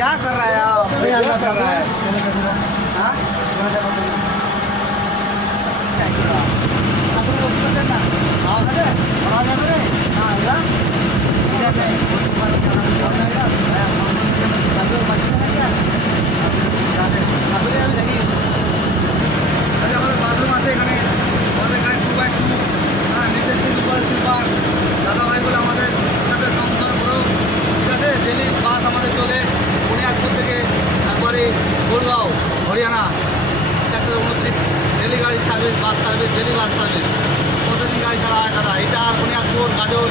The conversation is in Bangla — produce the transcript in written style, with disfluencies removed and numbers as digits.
क्या कर रहा है आप? क्या कर रहा है? हाँ? আমাদের বাথরুম আছে এখানে, আমাদের এখানে 2x2 নিচে স্লিপার দাদাভাইগুলো আমাদের সাথে সংসার করো, ঠিক আছে। ডেলি বাস আমাদের চলে বুনিয়াদপুর থেকে একবারে গুরগাঁও হরিয়ানা সেক্টর 29 ডেলি গাড়ি service, bus service, daily bus service. কতদিন গাড়ি ছাড়া হয় দাদা? এটা আর বুনিয়াদপুর গাজল